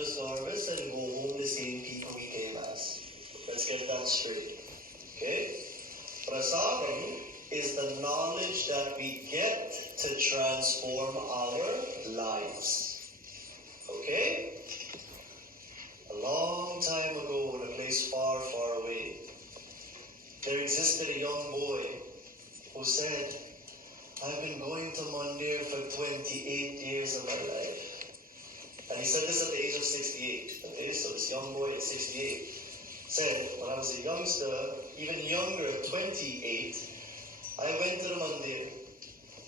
after service and go home the same people we came as. Let's get that straight. Okay? Prasadam is the knowledge that we get to transform our lives. Okay? A long time ago, in a place far, far away, there existed a young boy who said, I've been going to Mandir for 28 years of my life. And he said this at the age of 68. Okay, so this young boy at 68 said, when I was a youngster, even younger at 28, I went to the Mandir,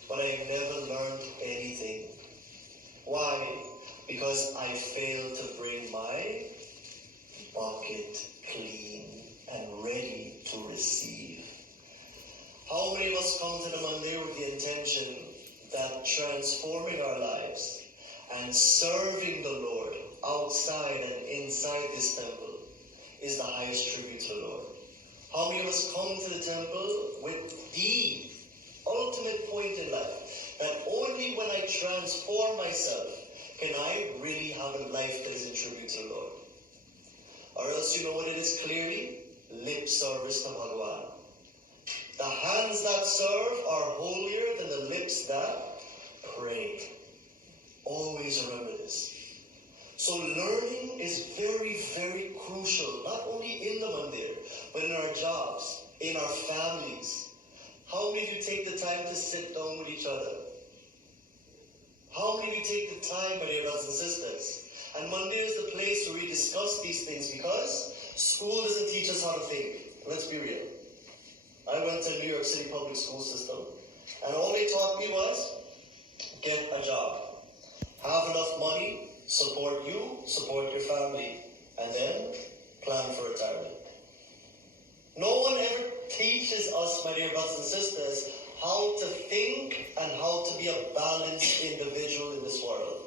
but I never learned anything. Why? Because I failed to bring my bucket clean and ready to receive. How many of us come to the Mandir with the intention that transforming our lives and serving the Lord outside and inside this temple is the highest tribute to the Lord? How many of us come to the temple with the ultimate point in life, that only when I transform myself can I really have a life that is in tribute to the Lord? Or else you know what it is clearly? Lip service to Bhagavan. The hands that serve are holier than the lips that pray. Always remember this. So learning is very, very crucial, not only in the Mandir, but in our jobs, in our families. How many of you take the time to sit down with each other? How many of you take the time, my dear brothers and sisters? And Mandir is the place where we discuss these things, because school doesn't teach us how to think. Let's be real. I went to New York City public school system, and all they taught me was, get a job, have enough money, support you, support your family, and then plan for retirement. No one ever teaches us, my dear brothers and sisters, how to think and how to be a balanced individual in this world.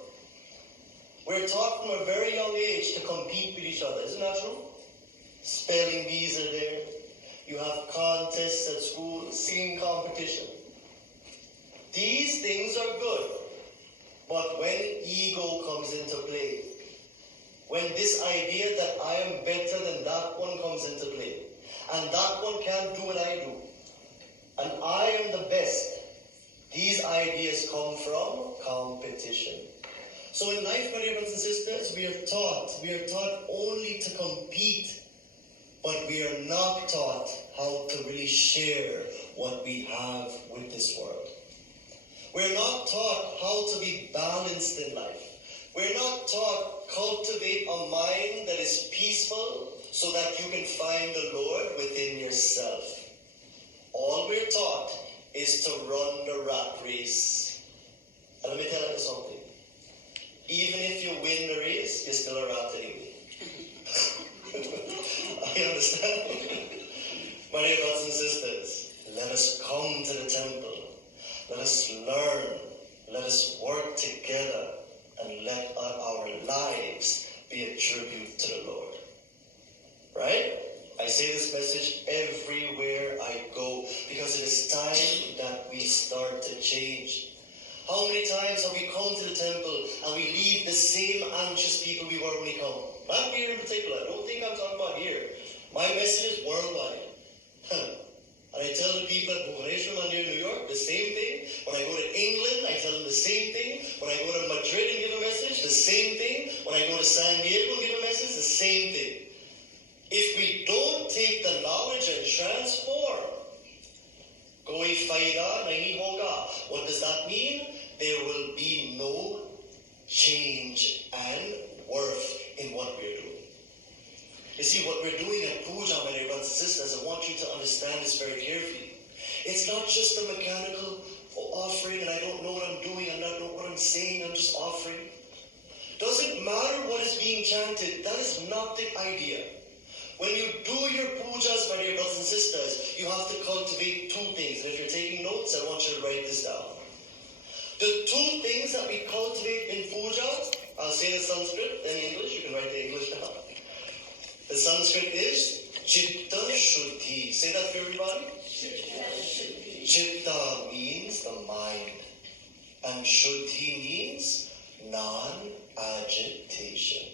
We're taught from a very young age to compete with each other. Isn't that true? Spelling bees are there. You have contests at school, singing competition. These things are good. But when ego comes into play, when this idea that I am better than that one comes into play, and that one can't do what I do, and I am the best, these ideas come from competition. So in life, my dear brothers and sisters, we are taught only to compete, but we are not taught how to really share what we have with this world. We're not taught how to be balanced in life. We're not taught cultivate a mind that is peaceful so that you can find the Lord within yourself. All we're taught is to run the rat race. And let me tell you something. Even if you win the race, you're still a rat anyway. I understand. My dear brothers and sisters, let us come to the temple. Let us learn. Let us work together. And let our lives be a tribute to the Lord. Right? I say this message everywhere I go, because it is time that we start to change. How many times have we come to the temple and we leave the same anxious people we were when we come? Not here in particular. Don't think I'm talking about here. My message is worldwide. And I tell the people at Bhubaneswar Mandir in New York the same thing. When I go to England, I tell them the same thing. When I go to Madrid and give a message, the same thing. When I go to San Diego and give a message, the same thing. If we don't take the knowledge and transform, what does that mean? There will be no change and worth in what we're doing. You see, what we're doing at Puja, my dear brothers and sisters, I want you to understand this very carefully. It's not just a mechanical offering, and I don't know what I'm doing, I don't know what I'm saying, I'm just offering. Doesn't matter what is being chanted, that is not the idea. When you do your pujas, my dear brothers and sisters, you have to cultivate two things. And if you're taking notes, I want you to write this down. The two things that we cultivate in puja, I'll say the Sanskrit, then English, you can write the English down. The Sanskrit is Chitta Shuddhi. Say that for everybody. Chitta means the mind. And Shuddhi means non-agitation.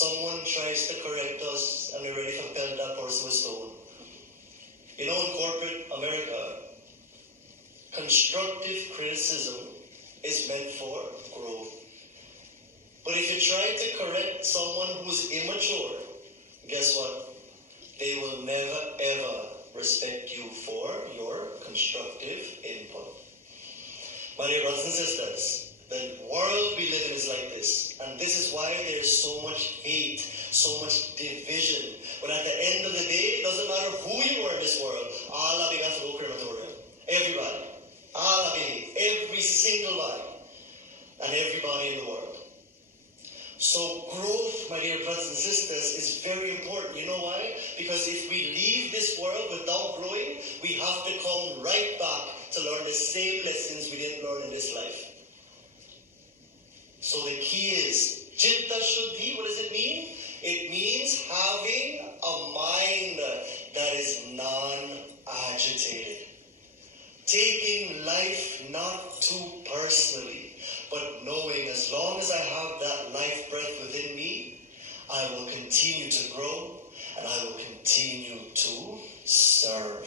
someone tries to correct us and we're ready to pelt that person with stone. You know, in corporate America, constructive criticism is meant for growth. But if you try to correct someone who's immature, guess what? They will never ever respect you for your constructive input. My dear brothers and sisters, the world we live in is like this. And this is why there's so much hate, so much division. But at the end of the day, it doesn't matter who you are in this world. Allah began to go crematorium. Everybody. Allah began. Every single body. And everybody in the world. So growth, my dear brothers and sisters, is very important. You know why? Because if we leave this world without growing, we have to come right back to learn the same lessons we didn't learn in this life. So the key is, Chitta Shuddhi, what does it mean? It means having a mind that is non-agitated. Taking life not too personally, but knowing as long as I have that life breath within me, I will continue to grow and I will continue to serve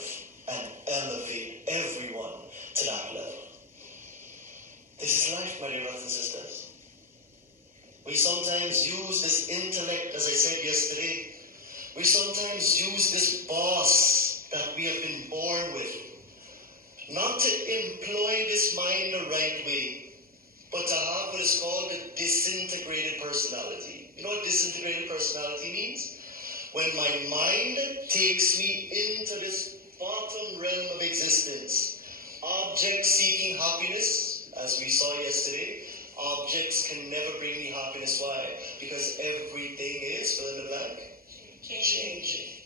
and elevate everyone to that level. This is life, my dear brothers and sisters. We sometimes use this intellect, as I said yesterday. We sometimes use this boss that we have been born with, not to employ this mind the right way, but to have what is called a disintegrated personality. You know what disintegrated personality means? When my mind takes me into this bottom realm of existence, object seeking happiness, as we saw yesterday, objects can never bring me happiness. Why? Because everything is, fill in the blank, changing.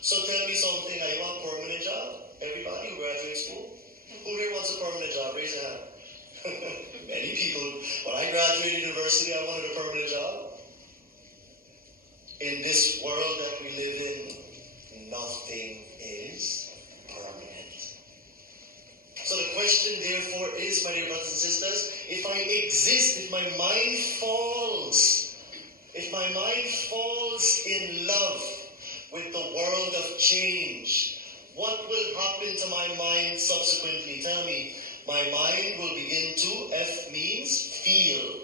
So tell me something, I want a permanent job. Everybody who graduates school, who here wants a permanent job? Raise your hand. Many people. When I graduated university, I wanted a permanent job. In this world that we live in, nothing is permanent. So the question therefore is, my dear brothers and sisters, if I exist, if my mind falls in love with the world of change, what will happen to my mind subsequently? Tell me. My mind will begin to, F means feel,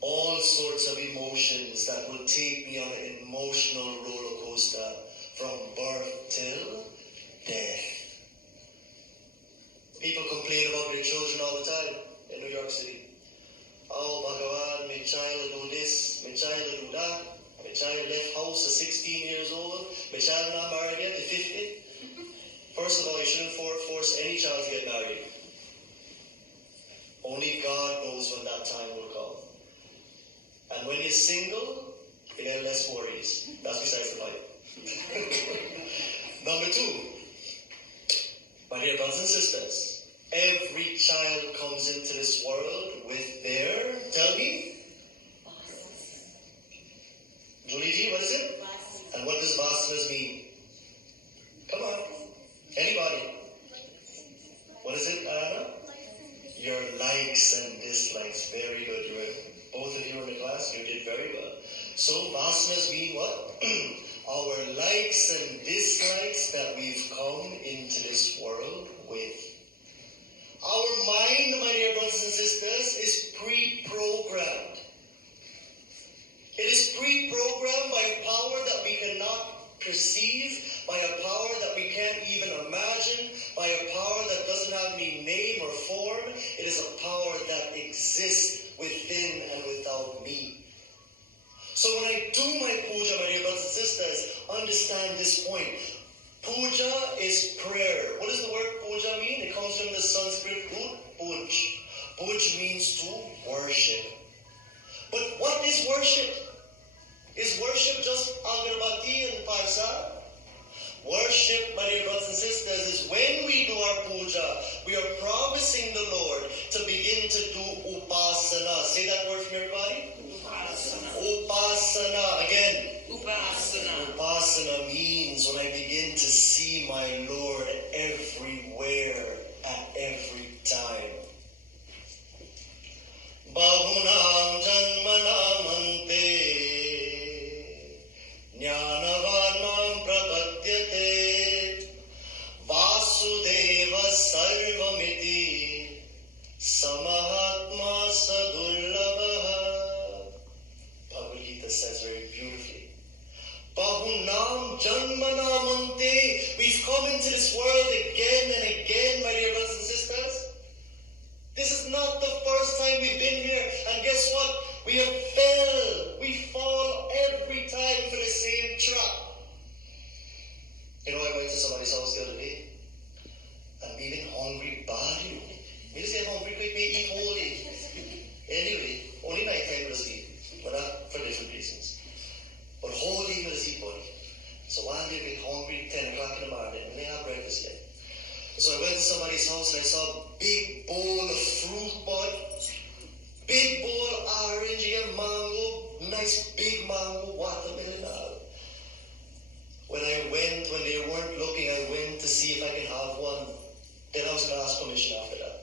all sorts of emotions that will take me on an emotional roller coaster from birth till death. People complain about their children all the time in New York City. Oh, Bhagavan, my child do this, my child do that, my child left house at 16 years old, my child not married yet at 50. First of all, you shouldn't force any child to get married. Only God knows when that time will come. And when you're single, you have less worries. That's besides the point. Number 2, my dear brothers and sisters, every child comes into this world with their, tell me? Julie G, what is it? And what does vasanas mean? Come on. Anybody? What is it, Anna? Your likes and dislikes. Very good. Both of you in the class, you did very well. So vasanas mean what? Our likes and dislikes that we've come into this world with. Our mind, my dear brothers and sisters, is pre-programmed. It is pre-programmed by a power that we cannot perceive, by a power that we can't even imagine, by a power that doesn't have any name or form. It is a power that exists within and without me. So when I do my puja, my dear brothers and sisters, understand this point. Puja is prayer. What does the word puja mean? It comes from the Sanskrit root puj. Puj means to worship. But what is worship? Is worship just agarbati and parsa? Worship, my dear brothers and sisters, is when we do our puja, we are promising the Lord to begin to do upasana. Say that word from everybody. Upasana. Upasana. Again. Upasana. Upasana means when I begin to see my Lord everywhere at every time. Bahunam janmanam ante somebody's house and I saw a big bowl of fruit, bud. Big bowl, orange, you get mango, nice big mango, watermelon. When they weren't looking, I went to see if I could have one. Then I was going to ask permission after that.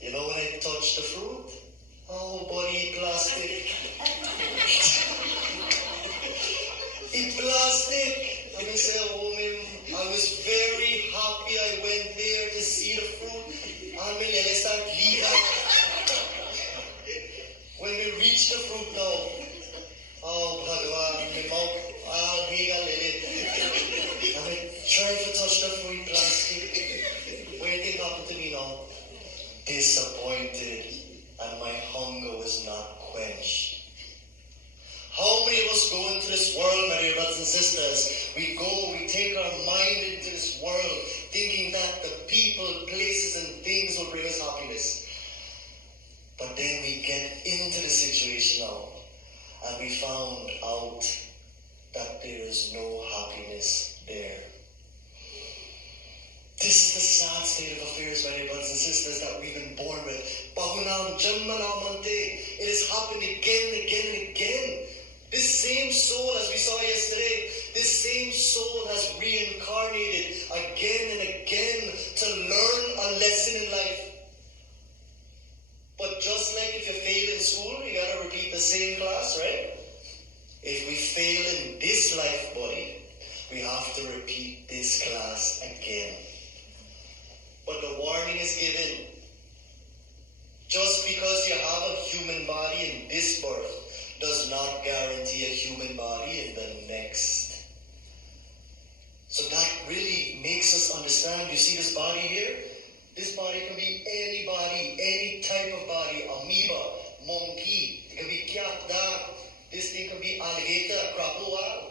You know when I touched the fruit? Oh, buddy, plastic. It's plastic. I mean, say, I was very happy I went there to see the fruit. When we reached the fruit now, oh, Bhagwan, my mouth, I mean, trying to touch the fruit plastic. What do you think happened to me now? Disappointed, and my hunger was not quenched. How many of us go into this world, my dear brothers and sisters? We take our mind into this world thinking that the people, places, and things will bring us happiness. But then we get into the situation now, and we found out that there is no happiness there. This is the sad state of affairs, my dear brothers and sisters, that we've been born with. It has happened again and again and again. This same soul, as we saw yesterday, this same soul has reincarnated again and again to learn a lesson in life. But just like if you fail in school, you gotta repeat the same class, right? If we fail in this life, buddy, we have to repeat this class again. But the warning is given. Just because you have a human body in this birth does not guarantee a human body in the next. So that really makes us understand. You see this body here? This body can be any body, any type of body. Amoeba, monkey, it can be cat, dog. This thing can be alligator, crapua.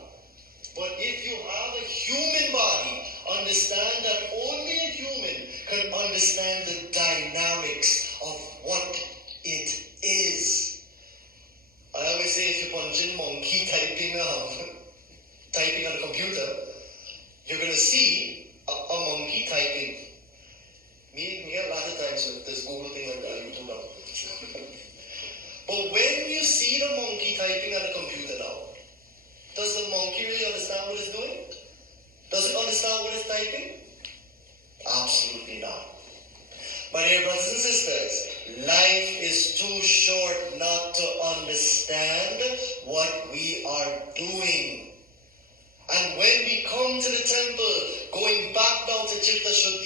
But if you have a human body, understand that only a human can understand the dynamics of what it is. I always say if you're punching monkey typing on a computer, you're going to see a monkey typing. Me a lot of times with this Google thing like that, YouTube now. But when you see the monkey typing on the computer now, does the monkey really understand what it's doing? Does it understand what it's typing? Absolutely not. My dear brothers and sisters, life is too short not to understand what we are doing. And when we come to the temple, going back down to Chitta Shuddha,